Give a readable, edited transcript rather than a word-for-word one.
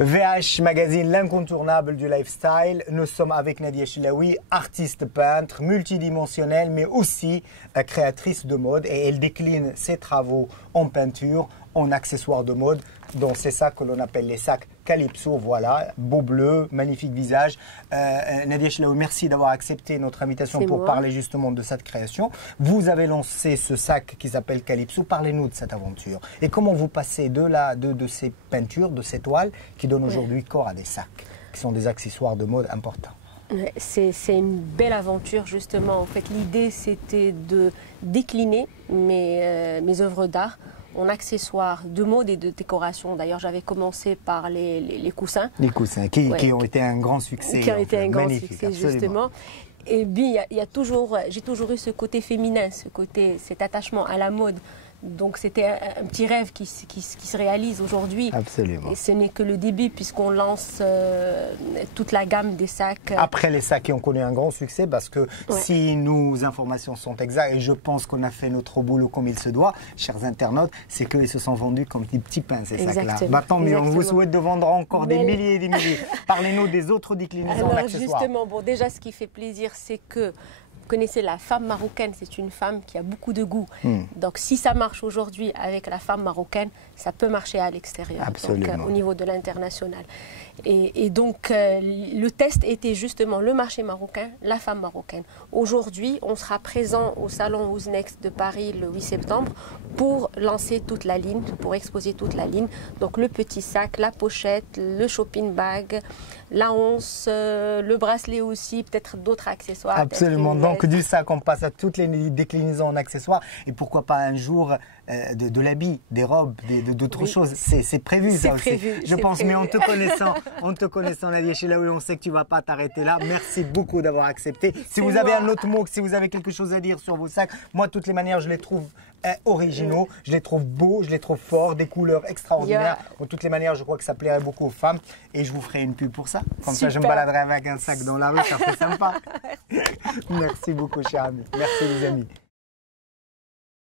VH Magazine, l'incontournable du lifestyle. Nous sommes avec Nadia Chilaoui, artiste peintre, multidimensionnelle, mais aussi créatrice de mode. Et elle décline ses travaux en peinture, en accessoires de mode, dans ces sacs que l'on appelle les sacs Calypso. Voilà, beau bleu, magnifique visage. Nadia Chilaoui, merci d'avoir accepté notre invitation pour parler justement de cette création. Vous avez lancé ce sac qui s'appelle Calypso. Parlez-nous de cette aventure. Et comment vous passez de ces peintures, de ces toiles qui donnent aujourd'hui corps à des sacs, qui sont des accessoires de mode importants. C'est une belle aventure justement. En fait, l'idée c'était de décliner mes œuvres d'art en accessoires de mode et de décoration. D'ailleurs, j'avais commencé par les coussins. Les coussins qui ont été un grand succès. Qui ont été un grand succès, justement. Et puis, j'ai toujours eu ce côté féminin, cet attachement à la mode. Donc c'était un petit rêve qui se réalise aujourd'hui. Absolument. Et ce n'est que le début puisqu'on lance toute la gamme des sacs. Après les sacs qui ont connu un grand succès, parce que si nos informations sont exactes, et je pense qu'on a fait notre boulot comme il se doit, chers internautes, c'est qu'ils se sont vendus comme des petits pains ces sacs-là. Bah, tant mieux, on vous souhaite de vendre encore des milliers et des milliers. Parlez-nous des autres déclinaisons d'accessoires. Justement, bon, déjà ce qui fait plaisir, c'est que vous connaissez la femme marocaine, c'est une femme qui a beaucoup de goût. Donc si ça marche aujourd'hui avec la femme marocaine, ça peut marcher à l'extérieur, au niveau de l'international. Et donc le test était justement le marché marocain, la femme marocaine. Aujourd'hui, on sera présent au salon Ouznext de Paris le 8 septembre pour lancer toute la ligne, pour exposer toute la ligne. Donc le petit sac, la pochette, le shopping bag, la once, le bracelet aussi, peut-être d'autres accessoires. Absolument. Donc du sac, on passe à toutes les déclinaisons en accessoires et pourquoi pas un jour de l'habit, des robes, d'autres choses. C'est prévu ça aussi. Je pense, mais en te connaissant Nadia Chilaoui, on sait que tu ne vas pas t'arrêter là. Merci beaucoup d'avoir accepté. Si vous avez un autre mot, si vous avez quelque chose à dire sur vos sacs, moi de toutes les manières je les trouve originaux, je les trouve beaux, je les trouve forts, des couleurs extraordinaires. De toutes les manières, je crois que ça plairait beaucoup aux femmes et je vous ferai une pub pour ça. Comme ça, je me baladerai avec un sac dans la rue, ça fait sympa. Merci beaucoup, cher ami. Merci les amis.